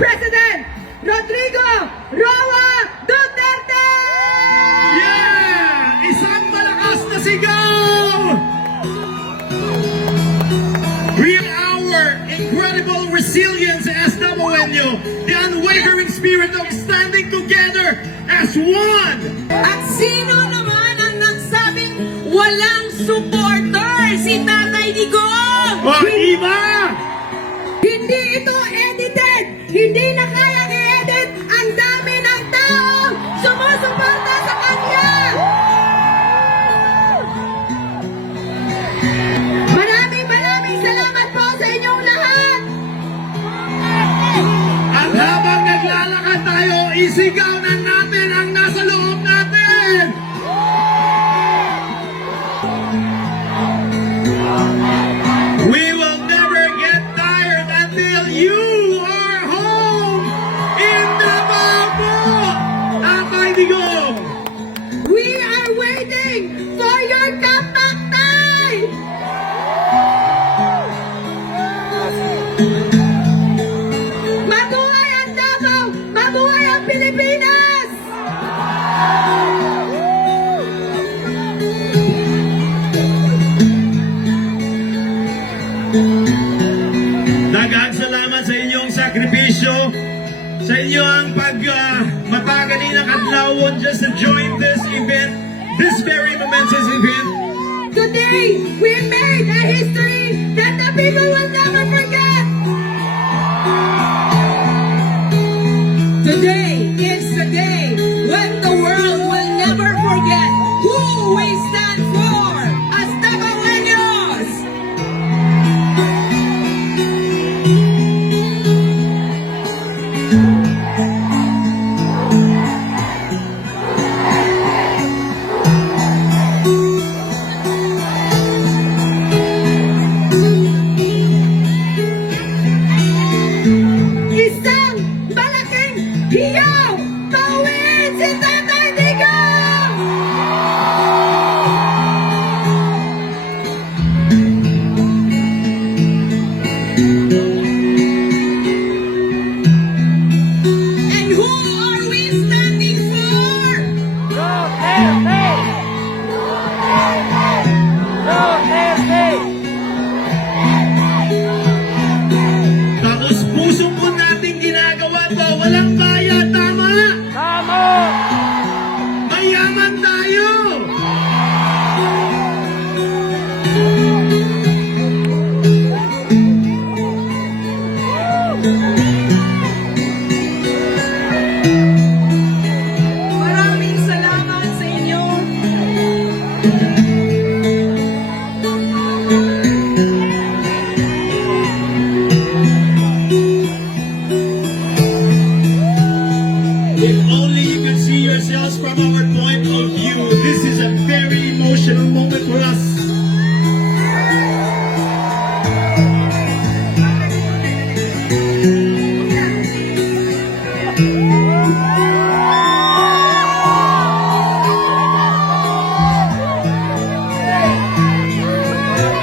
President Rodrigo Roa Duterte! Yeah! Isang malakas na sigaw! Real our incredible resilience as Samoenyo, the unwavering spirit of standing together as one! At sino naman ang nagsabing walang supporter? Si Tatay Digong! O, iba! Hindi ito edited! Hindi na kayang i-edit ang dami ng taong sumusuporta sa kanya! Maraming salamat po sa inyong lahat! At habang naglalakad tayo, isigaw na natin ang nasa loob natin! We will never get tired until you are home in Davao! Tatay Digong! We are waiting for your comeback time! Mabuhay ang Davao! Mabuhay ang Pilipinas! Daghang salamat sa inyong sakripisyo, sa inyong mataganinang adlawon just to join this event, this very momentous event. Today, we made a history that the people will never forget! Today is the day when the world will never forget who we stand for as Davaoenos! Isang malaking hiyaw! Pauwiin si Tatay Digong! And who are we standing for? Tapos puso po natin ginagawa to, walang bayad, tama? Mayaman tayo! Maraming salamat sa inyo. If only you could see yourselves from our point of view, this is a very emotional moment for us.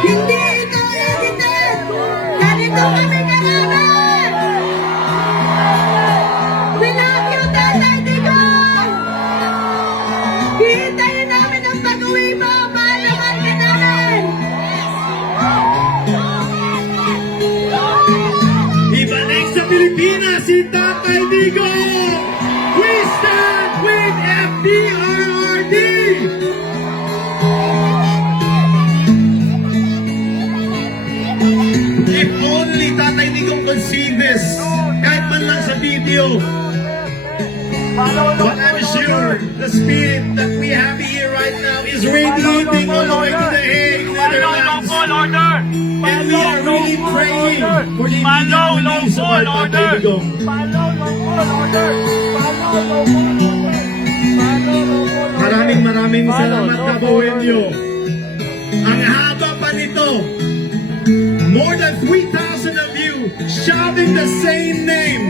Hindi ito edited! Ganito kami kalaban! We love you, Tatay Digong! Hihintayin namin ang pag-uwi mo! Mahal na mahal ka namin! Ibalik sa Pilipinas si Tatay Digong! We stand with FDRRD! If only Tatay Digong could see this, kahit man lang sa video, but I'm sure the spirit that we have here right now is radiating all the way to the Hague, Netherlands. And we are really praying for the immediate release of our Tatay Digong. Maraming salamat na Boenyo. Ang haba pa nito. More than 3,000 of you shouting the same name.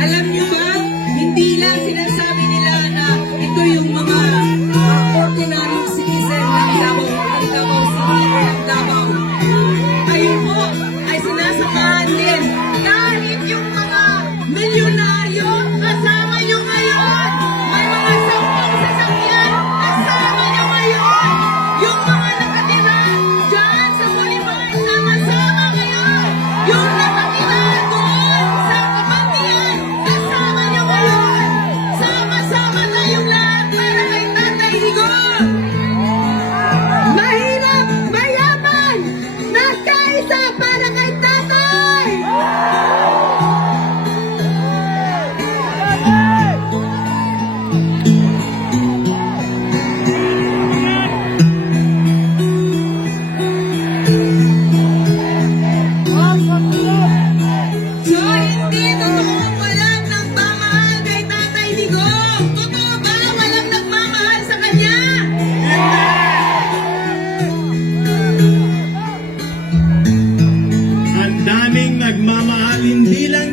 Alam niyo ba, hindi lang sinasabi nila na ito yung mga ordinary citizen ng Davao City or ng Davao. Kayo po ay sinasamahan din kahit yung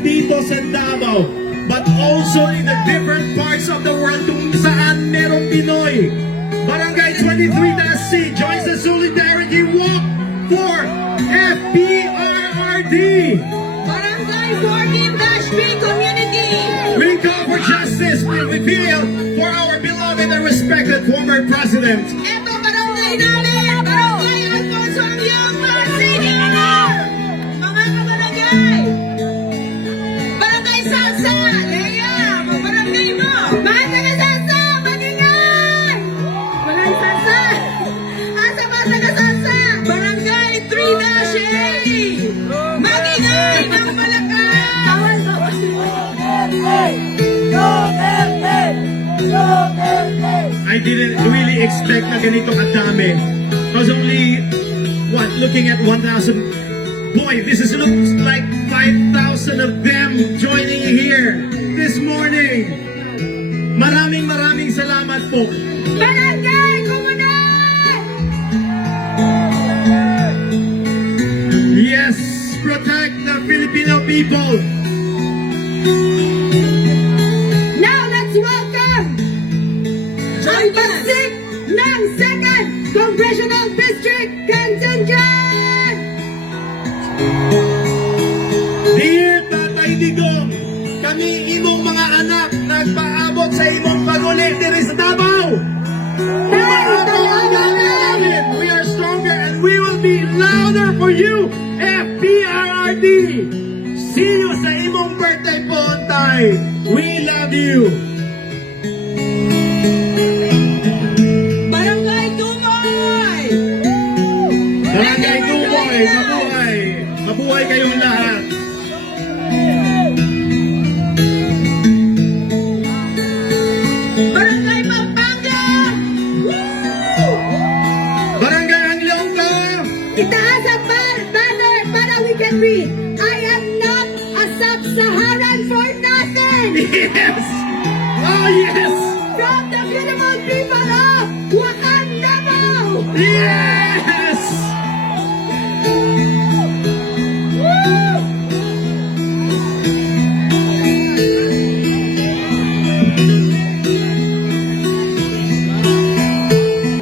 dito sa Davao, but also in the different parts of the world kung saan merong Pinoy. Barangay 23-C joins the Solidarity Walk for FPRRD. Barangay 14-B community. We call for justice. We feel for our beloved and respected former president. Ito barangay namin. Barangay Alfonso Angyong Senior. Mga kabarangay. Barangay Salsa. Leia, mga barangay mo. Mga taga Salsa, magingay. Walang Salsa. Asa ba taga Salsa? Barangay 3-A. Magingay ng Malacan. Tawal ba? I didn't really expect na ganito kadami. I was only, looking at 1,000. Boy, this looks like 5,000 of them joining here this morning. Maraming salamat po. Barangay Komunal. Yes, protect the Filipino people. Now let's welcome ang pagsik ng 2nd Congressional District Contingent! Dear Tatay Digong, kami imong mga anak nagpaabot sa imong paguli diri sa Davao. We are stronger and we will be louder for you, FPRRD. See you sa imong birthday po, Tay. We love you. Barangay Tumoy! Barangay Dumoy, mabuhay. Mabuhay kayong lahat. Barangay Pampanga! Barangay Anglongka. Itaas ang banner para we can read, I am not a sub-Saharan for nothing! Yes. Oh, yes. From the beautiful people of Wakanda! Yes.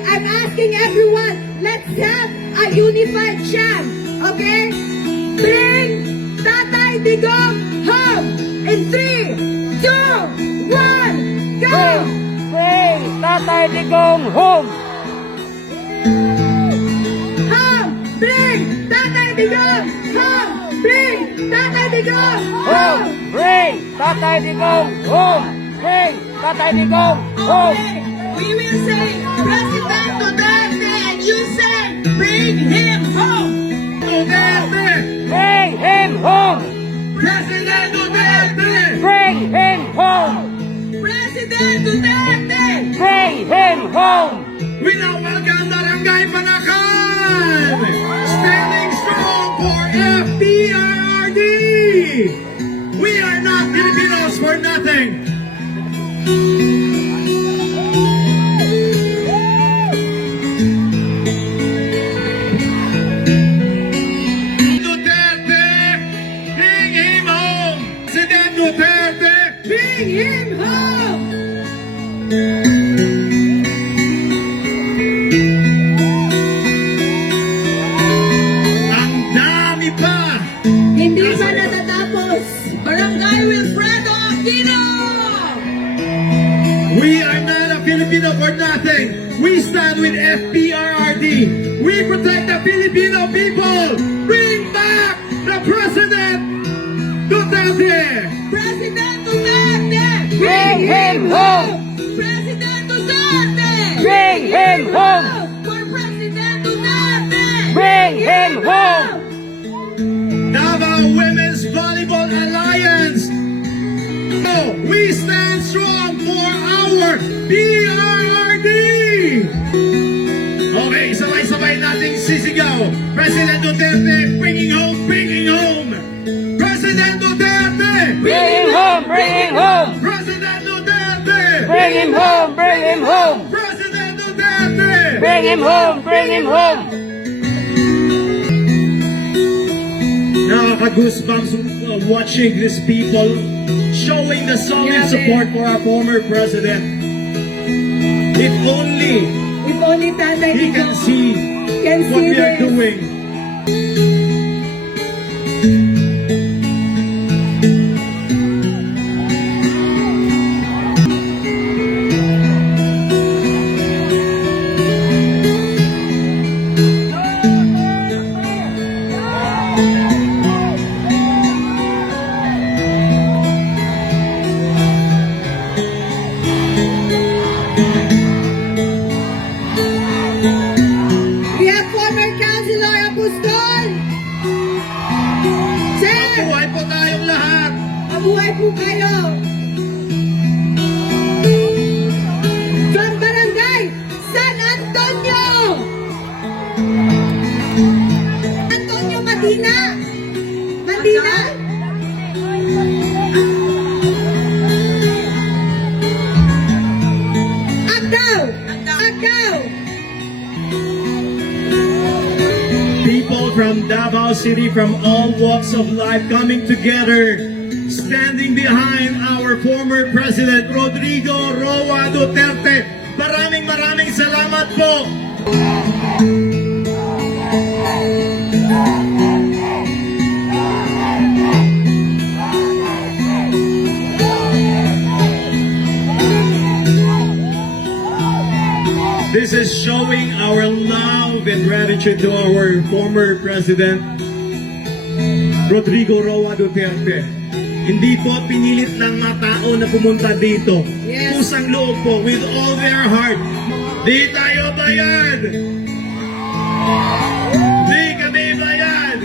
I'm asking everyone, let's have a unified chant, okay? Bring Tatay Digong home in 3, 2, 1, go! Bring Tatay Digong home! Home! Bring Tatay Digong home! Bring Tatay Digong Home! Bring Tatay Digong home! Bring Tatay Digong home! Okay, we will say President Duterte and you say bring him home! Duterte. Bring him home! President Duterte. Bring him home! President Duterte! Bring him home! We now welcome Barangay Panakan. Standing strong for FPRRD. We are not Filipinos for nothing. Duterte, bring him home. President Duterte, Bring him home! ang dami pa. Hindi pa natatapos! Barangay Wilfredo Aquino! We are not a Filipino for nothing. We stand with FPRRD. We protect the Filipino people. Bring back the President Duterte. President Duterte! Bring him home! President Duterte! Bring him home! For President Duterte! Bring him home! Davao Women's Volleyball Alliance. Oh, we stand strong for our PRRD. Okay, sabay-sabay nating sisigaw. President Duterte, bringing home, bringing home. President Duterte, Bring him home! Bring him home! President Duterte, Bring him home! Bring him home! President Duterte. Bring him home! Bring him home! Nakaka-goosebumps watching these people showing the solid Grabe. support for our former president. If only If only Tatay he Digong can see can what see we are this. doing. We have former Councilor Apostol. Sir, Buhay po tayong lahat. mabuhay po kayo. From Barangay San Antonio. Antonio Medina. Medina. Agdao. Agdao. People from Davao City from all walks of life coming together, standing behind our former President Rodrigo Roa Duterte. Maraming salamat po. This is showing our love and gratitude to our former President, Rodrigo Roa Duterte. Hindi po pinilit ng mga tao na pumunta dito. Yes. Pusang loob po, with all their heart. Di tayo bayad! Di kami bayad!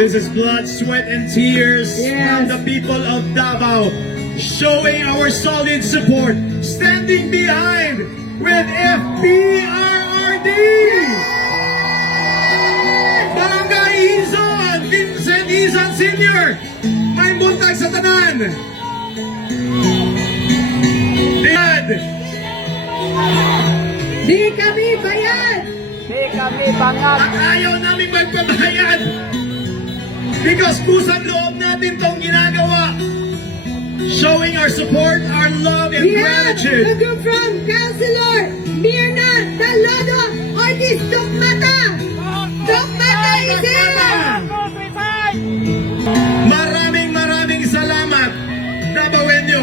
This is blood, sweat, and tears Yes. from the people of Davao, showing our solid support, standing behind with FPRRD! Barangay Izon, Vincent Izon Sr., may buntag sa tanan! Dad! Di kami bayad. Di kami bangag. At ayaw namin magpabayad! Because pusang loob natin tong ginagawa. Showing our support, our love, and We have a gratitude. group from Councilor Mirna Talodo Ortiz Dokmata. Dokmata is here. Maraming salamat, Davaoenyo.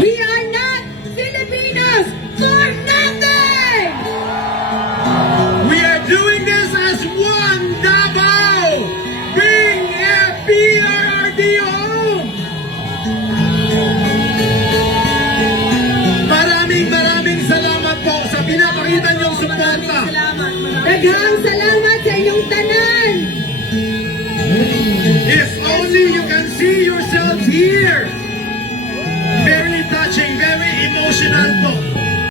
We are not Filipinos for nothing. We are doing this as one Davao. Bring FPRRD home. Maraming salamat po sa pinapakita niyong suporta. Daghang salamat sa inyong tanan. If only you can see yourselves here. Very touching, very emotional po.